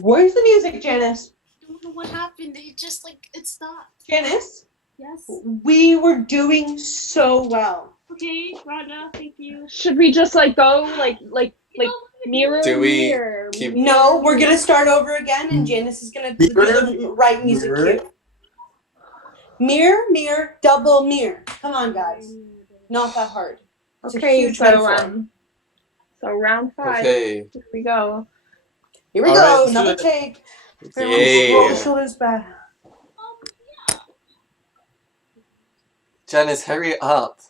Where's the music, Janis? I don't know what happened. It just it stopped. Janis? Yes. We were doing so well. Okay, Rhonda, thank you. Should we just go mirror? Do we mirror, keep- mirror? No, we're gonna start over again, and Janis is gonna do the right music cue. Mirror, mirror, double mirror. Come on, guys. Not that hard. It's a huge metaphor. So round 5. Okay. Here we go. Here we All go. right, let's Another do it. take. Everyone roll the shoulders back. Yeah. Janis, hurry up.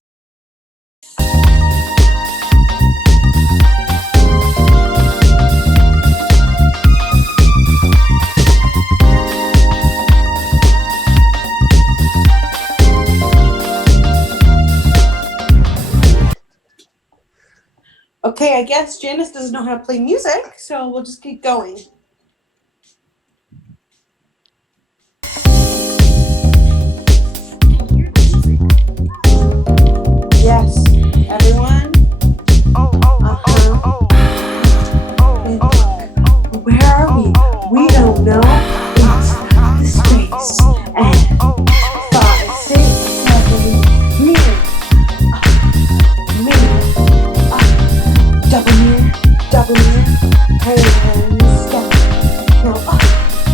Okay, I guess Janis doesn't know how to play music, so we'll just keep going. Yes, everyone. Where are we? We don't know. It's the space. And 5, 6, 7, mirror. Double mirror, double mirror. And step. No,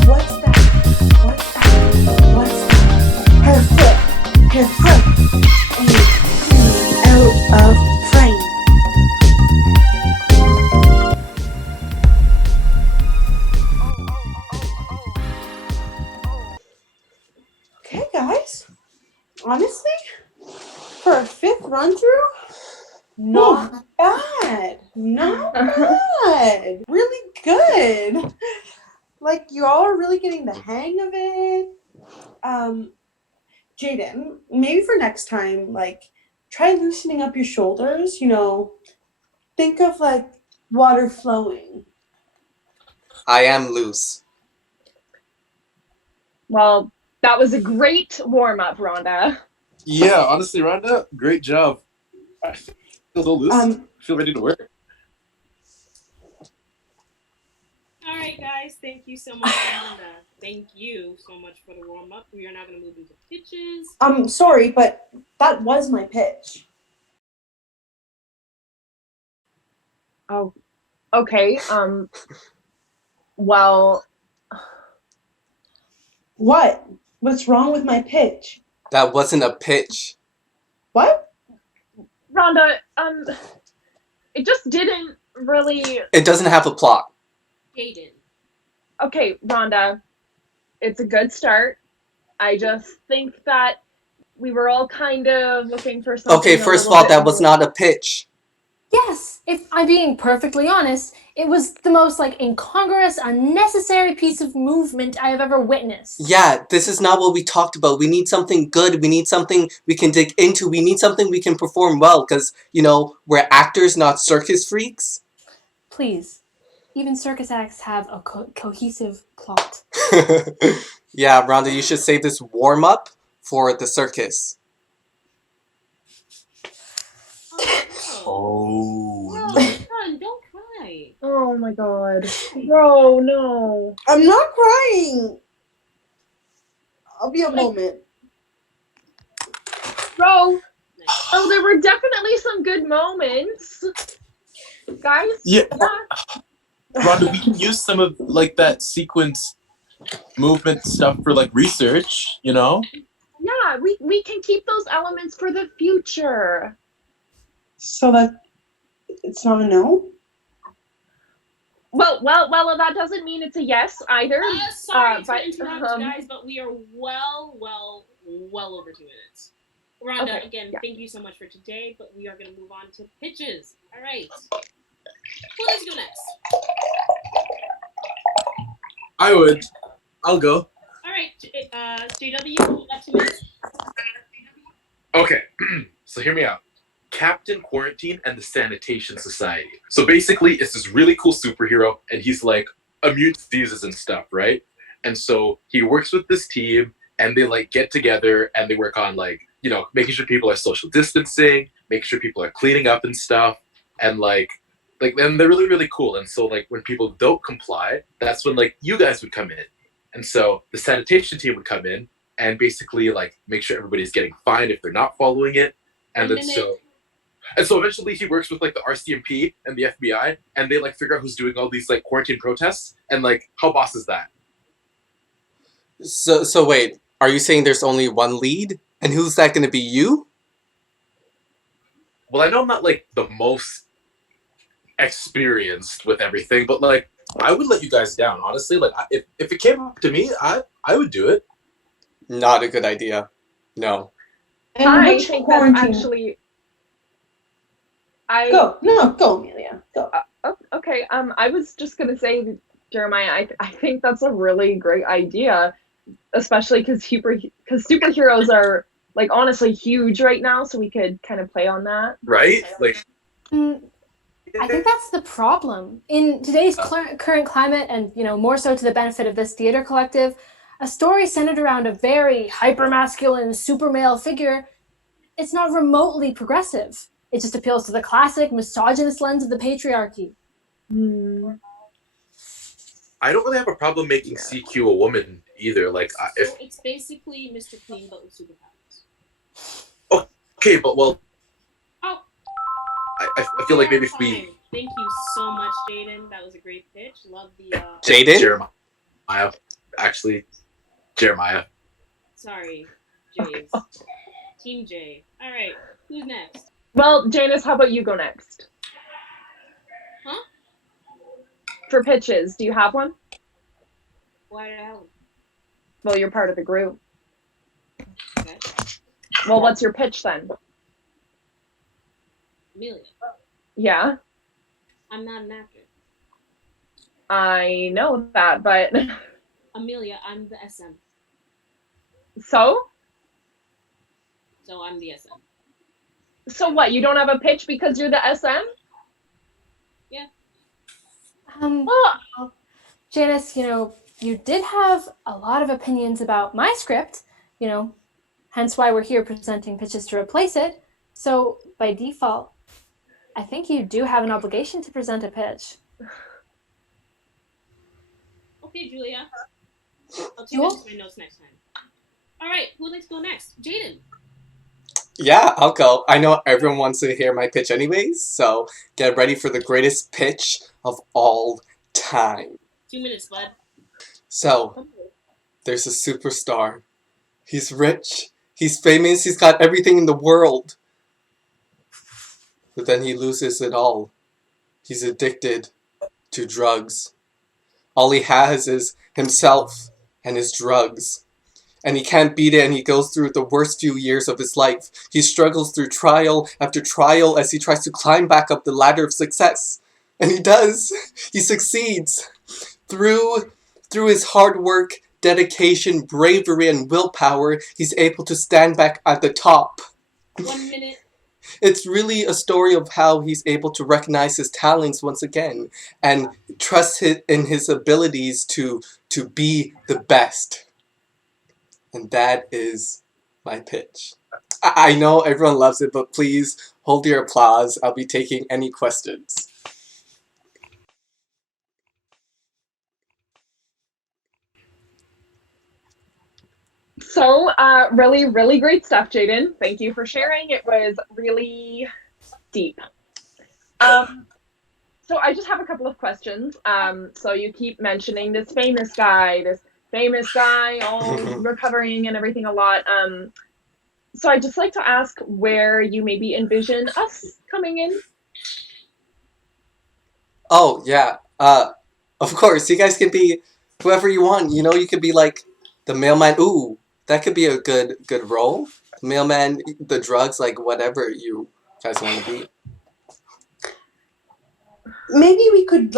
what's that? What's that? What's that? Her foot. And out of frame. Okay, guys. Honestly, for a 5th run through, not bad. Not bad. Really good. Like, you all are really getting the hang of it. Jaden, maybe for next time, try loosening up your shoulders, think of, water flowing. I am loose. Well, that was a great warm-up, Rhonda. Yeah, honestly, Rhonda, great job. I feel so loose. I feel ready to work. All right, guys. Thank you so much, Rhonda. Thank you so much for the warm-up. We are now going to move into pitches. Sorry, but that was my pitch. Oh, okay. Well, What? What's wrong with my pitch? That wasn't a pitch. What? Rhonda, it just didn't really. It doesn't have a plot. Jaden. Okay, Rhonda, it's a good start. I just think that we were all kind of looking for something. Okay, first of all, that was not a pitch. Yes, if I'm being perfectly honest, it was the most incongruous, unnecessary piece of movement I have ever witnessed. Yeah, this is not what we talked about. We need something good. We need something we can dig into. We need something we can perform well because, we're actors, not circus freaks. Please, even circus acts have a cohesive plot. Yeah, Rhonda, you should save this warm-up for the circus. Oh. No, son, don't cry. Oh my god. Bro, no. I'm not crying. I'll be a moment. Bro. Oh, there were definitely some good moments. Guys? Yeah. Rhonda, we can use some of that sequence movement stuff for research, Yeah, we can keep those elements for the future. So that it's not a no? Well, that doesn't mean it's a yes either. Sorry to interrupt, guys, but we are well over 2 minutes. Rhonda, Okay, again, yeah. Thank you so much for today, but we are going to move on to pitches. All right. Who wants to go next? I would. I'll go. All right, JW, you got 2 minutes. Okay, so hear me out. Captain Quarantine and the Sanitation Society. So basically, it's this really cool superhero, and he's immune to diseases and stuff, right? And so he works with this team, and they get together and they work on making sure people are social distancing, making sure people are cleaning up and stuff, and like, and they're really, really cool. And so, like, when people don't comply, that's when, like, you guys would come in. And so the sanitation team would come in and basically, like, make sure everybody's getting fined if they're not following it. And then so eventually he works with, like, the RCMP and the FBI, and they, like, figure out who's doing all these, like, quarantine protests. And, like, how boss is that? So wait, are you saying there's only one lead? And who's that going to be, you? Well, I know I'm not, like, the most experienced with everything, but, like, I would let you guys down, honestly. Like, if it came up to me, I would do it. Not a good idea. No. And I which think that's quarantine? actually. Go, Amelia. Go. Okay. I was just gonna say, Jeremiah, I think that's a really great idea, especially because superheroes are, like, honestly huge right now, so we could kind of play on that. Right? Like, I think that's the problem. In today's current climate, and more so to the benefit of this theater collective, a story centered around a very hyper-masculine, super male figure, it's not remotely progressive. It just appeals to the classic misogynist lens of the patriarchy. I don't really have a problem making CQ a woman either. Like, So it's basically Mr. Clean, but with superpowers. Okay, but, well, Oh. I feel like maybe if we... Thank you so much, Jaden. That was a great pitch. Love the... Jaden? Jeremiah. Actually, Jeremiah. Sorry, Jays. Team J. All right, who's next? Well, Janis, how about you go next? Huh? For pitches, do you have one? Why did I have one? Well, you're part of the group. Okay. Well, what's your pitch then? Amelia. Yeah, I'm not an actor. I know that, but Amelia, I'm the SM. so I'm the SM. So what? You don't have a pitch because you're the SM? Well, Janis, you did have a lot of opinions about my script, hence why we're here presenting pitches to replace it. So by default, I think you do have an obligation to present a pitch. Okay, Julia. I'll take that to my notes next time. All right, who would like to go next? Jaden. Yeah, I'll go. I know everyone wants to hear my pitch anyways, so get ready for the greatest pitch of all time. 2 minutes, bud. So, there's a superstar. He's rich, he's famous, he's got everything in the world. But then he loses it all. He's addicted to drugs. All he has is himself and his drugs. And he can't beat it, and he goes through the worst few years of his life. He struggles through trial after trial as he tries to climb back up the ladder of success. And he does. He succeeds. Through his hard work, dedication, bravery, and willpower, he's able to stand back at the top. 1 minute. It's really a story of how he's able to recognize his talents once again and trust in his abilities to be the best. And that is my pitch. I know everyone loves it, but please hold your applause. I'll be taking any questions. So, really, really great stuff, Jaden. Thank you for sharing. It was really deep. So I just have a couple of questions. So you keep mentioning this famous guy, all recovering and everything a lot. So I'd just like to ask where you maybe envision us coming in. Oh, yeah. Of course, you guys can be whoever you want. You could be like the mailman. Ooh, that could be a good role. Mailman, the drugs, like whatever you guys want to be. Maybe we could,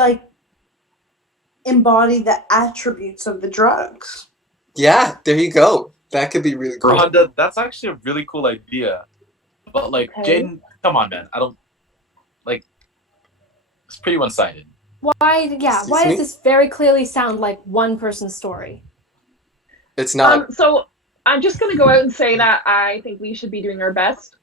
embody the attributes of the drugs. Yeah, there you go. That could be really cool. Rhonda, that's actually a really cool idea. But, Okay. Jaden, come on, man. I don't, it's pretty one-sided. Why does this very clearly sound like one person's story? It's not. So I'm just going to go out and say that I think we should be doing our best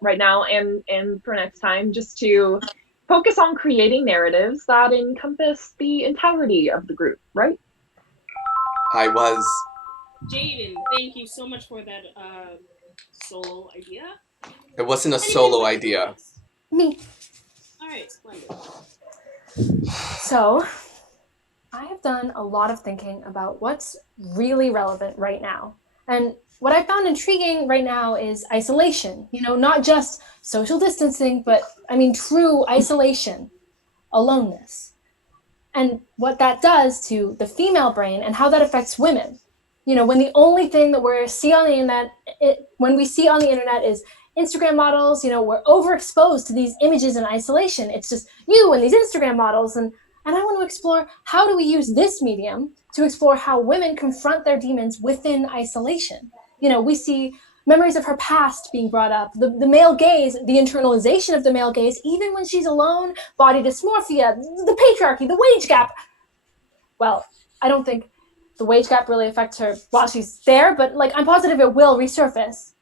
right now and for next time just to focus on creating narratives that encompass the entirety of the group, right? I was. Jaden, thank you so much for that solo idea. It wasn't a Anybody solo want to do idea. next? Me. All right, splendid. So, I have done a lot of thinking about what's really relevant right now. And what I found intriguing right now is isolation. You know, not just social distancing, but I mean, true isolation, aloneness. And what that does to the female brain and how that affects women. You know, when the only thing that we see on the internet, when we see on the internet is Instagram models, you know, we're overexposed to these images in isolation. It's just you and these Instagram models. And I want to explore, how do we use this medium to explore how women confront their demons within isolation? You know, we see memories of her past being brought up, the male gaze, the internalization of the male gaze, even when she's alone, body dysmorphia, the patriarchy, the wage gap. Well, I don't think the wage gap really affects her while she's there, but like, I'm positive it will resurface.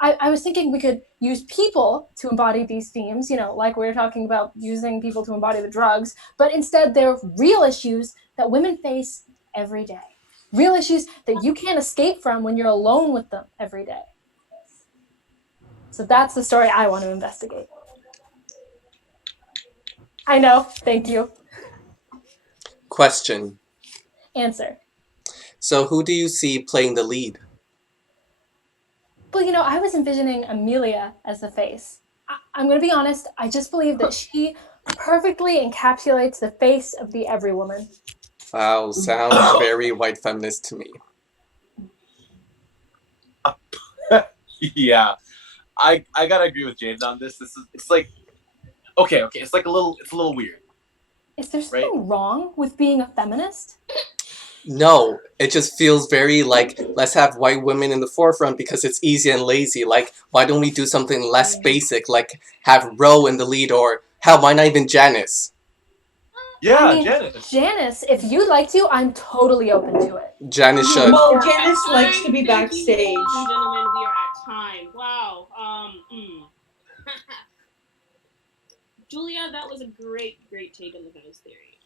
I was thinking we could use people to embody these themes, you know, like we were talking about using people to embody the drugs, but instead they're real issues that women face every day. Real issues that you can't escape from when you're alone with them every day. So that's the story I want to investigate. I know, thank you. Question. Answer. So who do you see playing the lead? Well, you know, I was envisioning Amelia as the face. I'm going to be honest, I just believe that she perfectly encapsulates the face of the every woman. Wow, sounds very white feminist to me. Yeah, I gotta agree with James on this. It's like okay, it's like a little weird. Is there something wrong with being a feminist? No, it just feels very like, let's have white women in the forefront because it's easy and lazy. Like, why don't we do something less basic, like have Ro in the lead, or hell, why not even Janis? Yeah, I mean, Janis. Janice, if you'd like to, I'm totally open to it. Janis should. Well, Janis likes to be Thank you, backstage. ladies and gentlemen, we are at time. Wow. Julia, that was a great take on the feminist theory.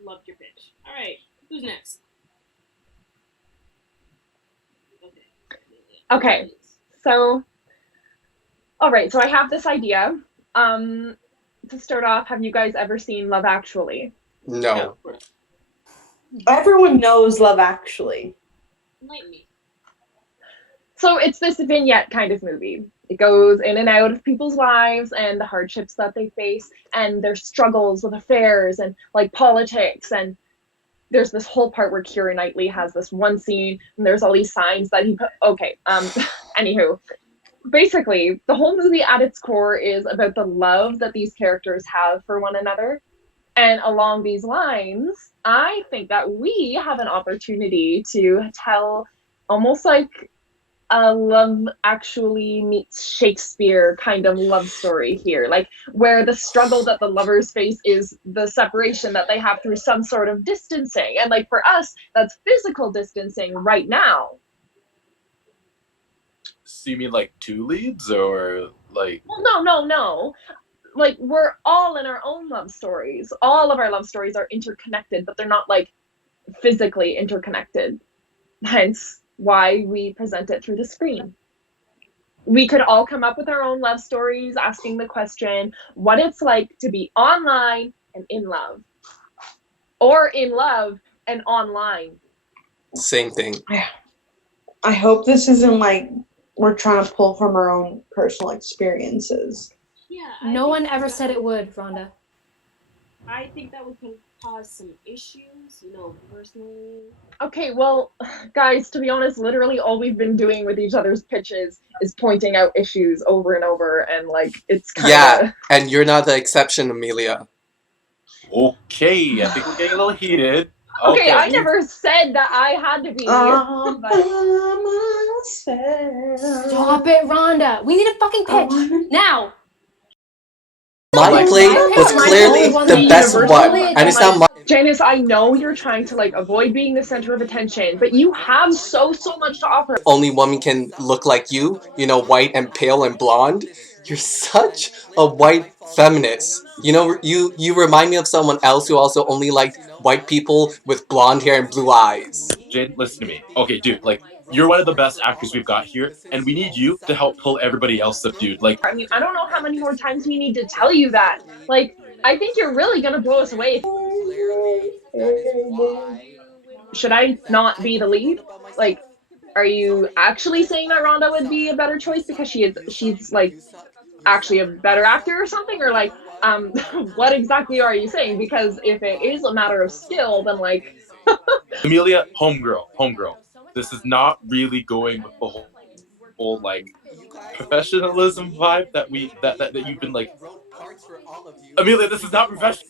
Loved your pitch. All right, who's next? Okay, so, all right, so I have this idea. To start off, have you guys ever seen Love Actually? No. Everyone knows Love Actually. Enlighten me. So it's this vignette kind of movie. It goes in and out of people's lives and the hardships that they face and their struggles with affairs and like politics, and there's this whole part where Keira Knightley has this one scene and there's all these signs that he put. Okay, anywho, basically the whole movie at its core is about the love that these characters have for one another. And along these lines, I think that we have an opportunity to tell almost like a Love Actually meets Shakespeare kind of love story here, like where the struggle that the lovers face is the separation that they have through some sort of distancing, and like for us that's physical distancing right now. So you mean like two leads, or like? Well, no, like we're all in our own love stories. All of our love stories are interconnected, but they're not like physically interconnected, hence why we present it through the screen. We could all come up with our own love stories, asking the question, what it's like to be online and in love. Or in love and online. Same thing. I hope this isn't like we're trying to pull from our own personal experiences. Yeah. No one ever said it would, Rhonda. I think that would cause some issues, you know, personally. Okay, well, guys, to be honest, literally all we've been doing with each other's pitches is pointing out issues over and over, and like it's kind of... Yeah, and you're not the exception, Amelia. Okay, I think we're getting a little heated. Okay, I never said that I had to be. Stop it, Rhonda. We need a fucking pitch now. My play was clearly the best one, and it's not my... Janis, I know you're trying to like avoid being the center of attention, but you have so much to offer. Only woman can look like you know, white and pale and blonde. You're such a white feminist. You know, you remind me of someone else who also only liked white people with blonde hair and blue eyes. Jane, listen to me. Okay, dude, like, you're one of the best actors we've got here, and we need you to help pull everybody else up, dude. Like, I mean, I don't know how many more times we need to tell you that. Like, I think you're really gonna blow us away. Should I not be the lead? Like, are you actually saying that Rhonda would be a better choice because she's like actually a better actor or something? Or like, what exactly are you saying? Because if it is a matter of skill, then like Amelia, homegirl. This is not really going with the whole like professionalism vibe that you've been like. Amelia, this is not professional.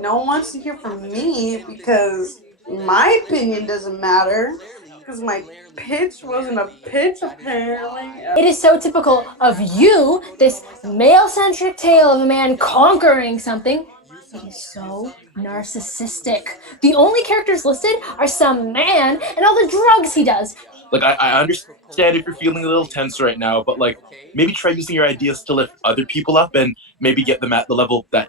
No one wants to hear from me because my opinion doesn't matter. Because my pitch wasn't a pitch, apparently. It is so typical of you, this male-centric tale of a man conquering something. It is so narcissistic. The only characters listed are some man and all the drugs he does. Like, I understand if you're feeling a little tense right now, but like, maybe try using your ideas to lift other people up and maybe get them at the level that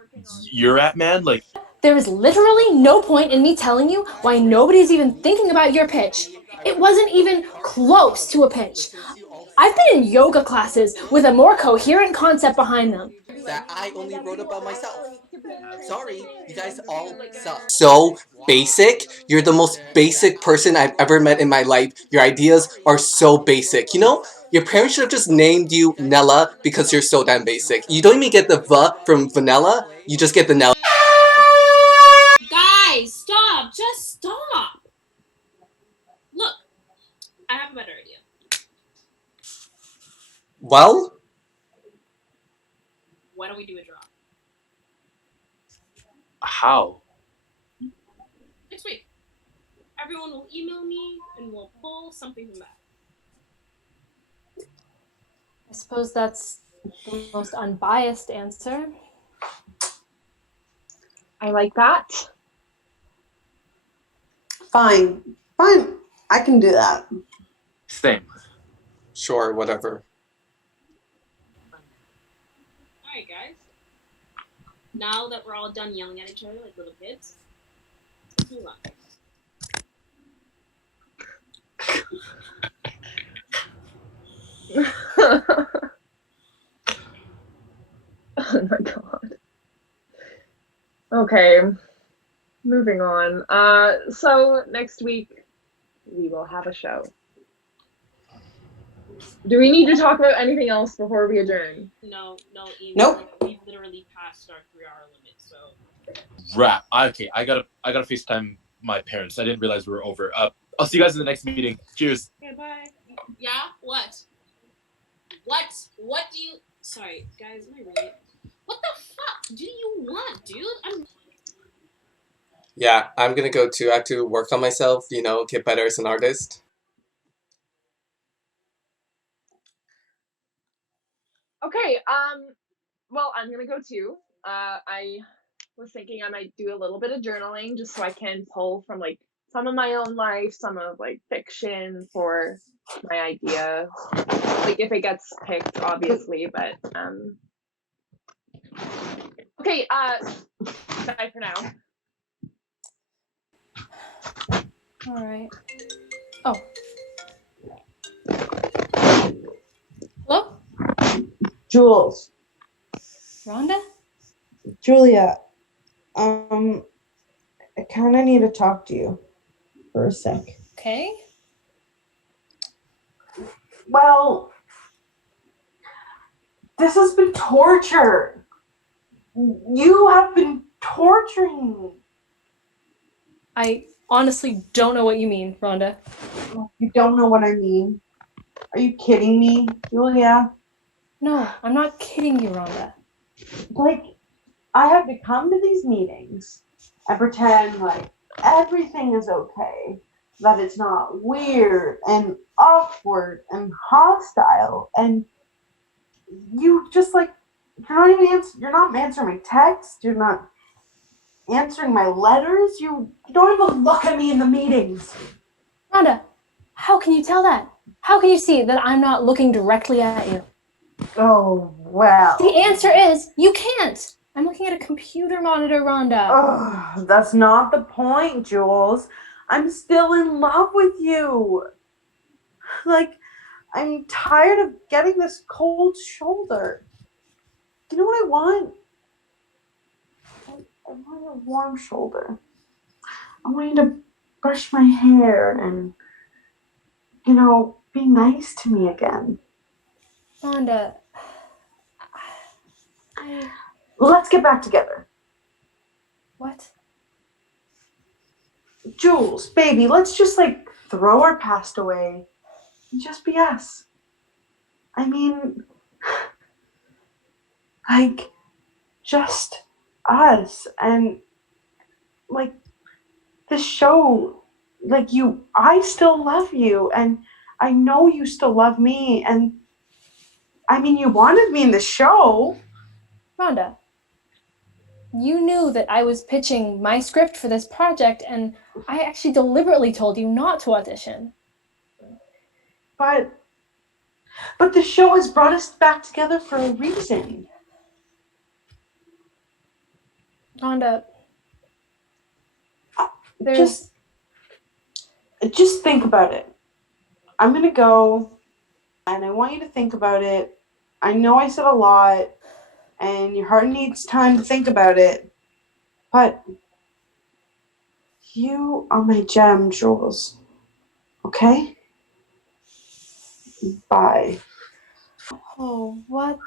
you're at, man. Like, there is literally no point in me telling you why nobody's even thinking about your pitch. It wasn't even close to a pitch. I've been in yoga classes with a more coherent concept behind them. That I only wrote about myself. Sorry, you guys all suck. So basic? You're the most basic person I've ever met in my life. Your ideas are so basic. You know, your parents should have just named you Nella because you're so damn basic. You don't even get the V from vanilla, you just get the Nella. Guys, stop! Just stop! Look, I have a better idea. Well? Why don't we do a draw? how? Next week. Everyone will email me and we'll pull something from that. I suppose that's the most unbiased answer. I like that. Fine. I can do that. Same. Sure, whatever. Alright, guys. Now that we're all done yelling at each other like little kids, let's move on. Oh my god. Okay, moving on. So next week we will have a show. Do we need to talk about anything else before we adjourn? No, Ian. Nope. We've literally passed our 3-hour limit, so. Rap. Okay, I gotta FaceTime my parents. I didn't realize we were over. I'll see you guys in the next meeting. Cheers. Okay, bye. Yeah? What? What do you... Sorry, guys, am I really... What the fuck do you want, dude? Yeah, I'm gonna go too. I have to work on myself, you know, get better as an artist. Okay, well, I'm gonna go too. I was thinking I might do a little bit of journaling just so I can pull from like some of my own life, some of like fiction for my idea. Like if it gets picked, obviously, but okay, bye for now. All right. Oh. Hello? Jules. Rhonda? Julia. I kind of need to talk to you for a sec. Okay. Well, this has been torture. You have been torturing me. I honestly don't know what you mean, Rhonda. You don't know what I mean. Are you kidding me, Julia? No, I'm not kidding you, Rhonda. Like, I have to come to these meetings and pretend like everything is okay, that it's not weird and awkward and hostile, and you just like, you're not answering my texts, you're not answering my letters, you don't even look at me in the meetings. Rhonda, how can you tell that? How can you see that I'm not looking directly at you? Oh, well. The answer is you can't. I'm looking at a computer monitor, Rhonda. Oh, that's not the point, Jules. I'm still in love with you. Like, I'm tired of getting this cold shoulder. You know what I want? I want a warm shoulder. I want you to brush my hair and, be nice to me again. Rhonda, Let's get back together. what? Jules, baby, let's just throw our past away and just be us. I mean, just us. And this show, I still love you, and I know you still love me, and I mean, you wanted me in the show. Rhonda, you knew that I was pitching my script for this project, and I actually deliberately told you not to audition. But the show has brought us back together for a reason. Rhonda, there's... Just think about it. I'm gonna go, and I want you to think about it. I know I said a lot, and your heart needs time to think about it, but you are my gem, Jules. Okay? Bye. Oh, what